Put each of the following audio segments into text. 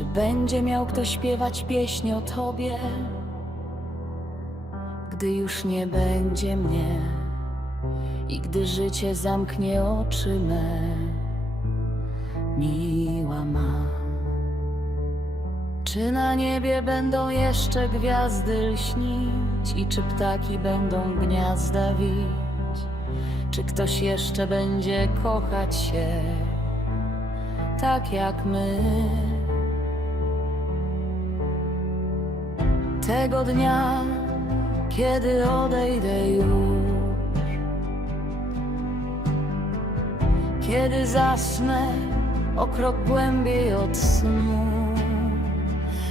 Czy będzie miał kto śpiewać pieśń o tobie, gdy już nie będzie mnie i gdy życie zamknie oczy me, miła ma. Czy na niebie będą jeszcze gwiazdy lśnić i czy ptaki będą gniazda wić? Czy ktoś jeszcze będzie kochać się tak jak my? Tego dnia, kiedy odejdę już, kiedy zasnę o krok głębiej od snu.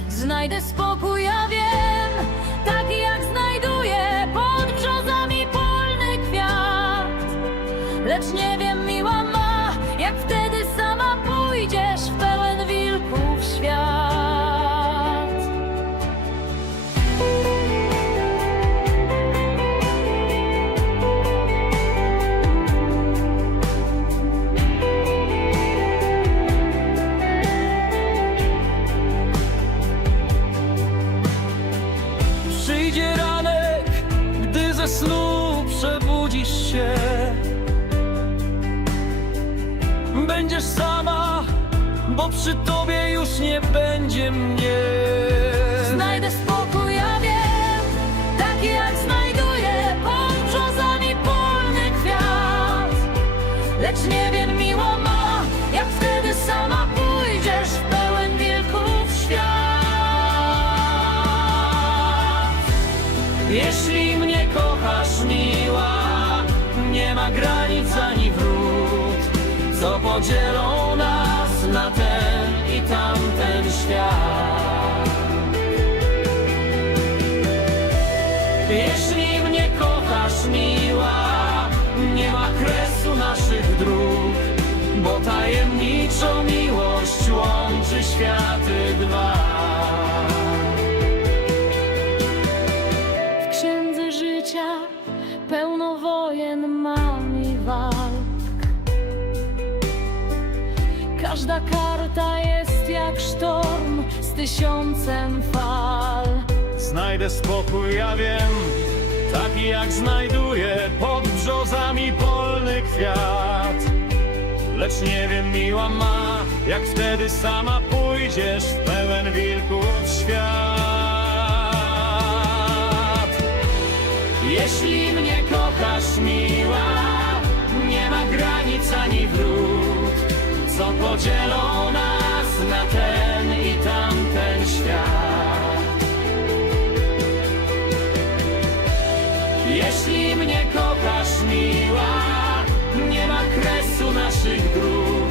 Znajdę spokój, ja wiem, taki jak znajduję pod brzozami polny kwiat. Lecz nie wiem, miła ma, jak wtedy sama bo przy tobie już nie będzie mnie. Znajdę spokój, ja wiem, taki jak znajduję pod brzozami polny kwiat. Lecz nie wiem, miło ma, jak wtedy sama pójdziesz w pełen wilków świat. Jeśli mnie kochasz, miła, nie ma granic ani wrót, co podzielą nas na ten i tamten świat. Jeśli mnie kochasz, miła, nie ma kresu naszych dróg, bo tajemniczo miłość łączy światy Każda karta jest jak sztorm z tysiącem fal. Znajdę spokój, ja wiem, taki jak znajduję pod brzozami polny kwiat. Lecz nie wiem, miła ma, jak wtedy sama pójdziesz w pełen wilków świat. Jeśli mnie kochasz, miła, miła, nie ma kresu naszych dróg,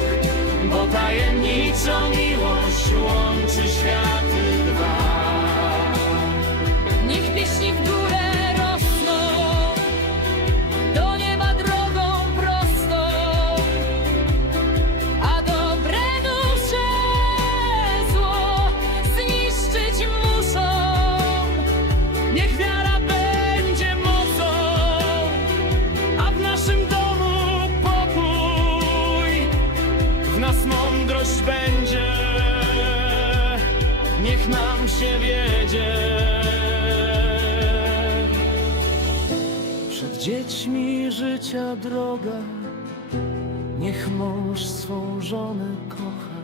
bo tajemniczo miłość łączy światy dwa. Niech pieśni w górę rosną, do nieba drogą prostą, a dobre dusze zło zniszczyć muszą. Niech wiara nam się wiedzie. Przed dziećmi życia droga, niech mąż swą żonę kocha.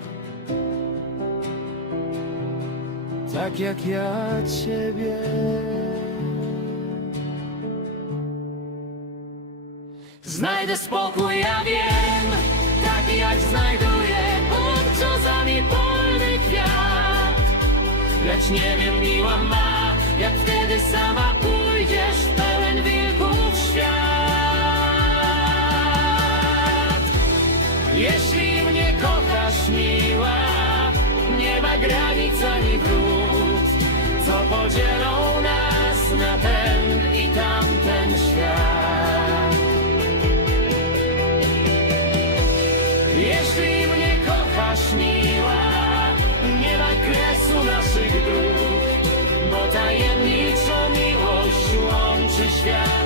Tak jak ja ciebie. Znajdę spokój, ja wiem, taki jak znajduję lecz nie wiem miła ma, jak wtedy sama pójdziesz w pełen wilków świat. Jeśli mnie kochasz miła, nie ma granic ani wrót, co podzielą nas na ten i tamten świat. Jeśli mnie kochasz miła, Yeah.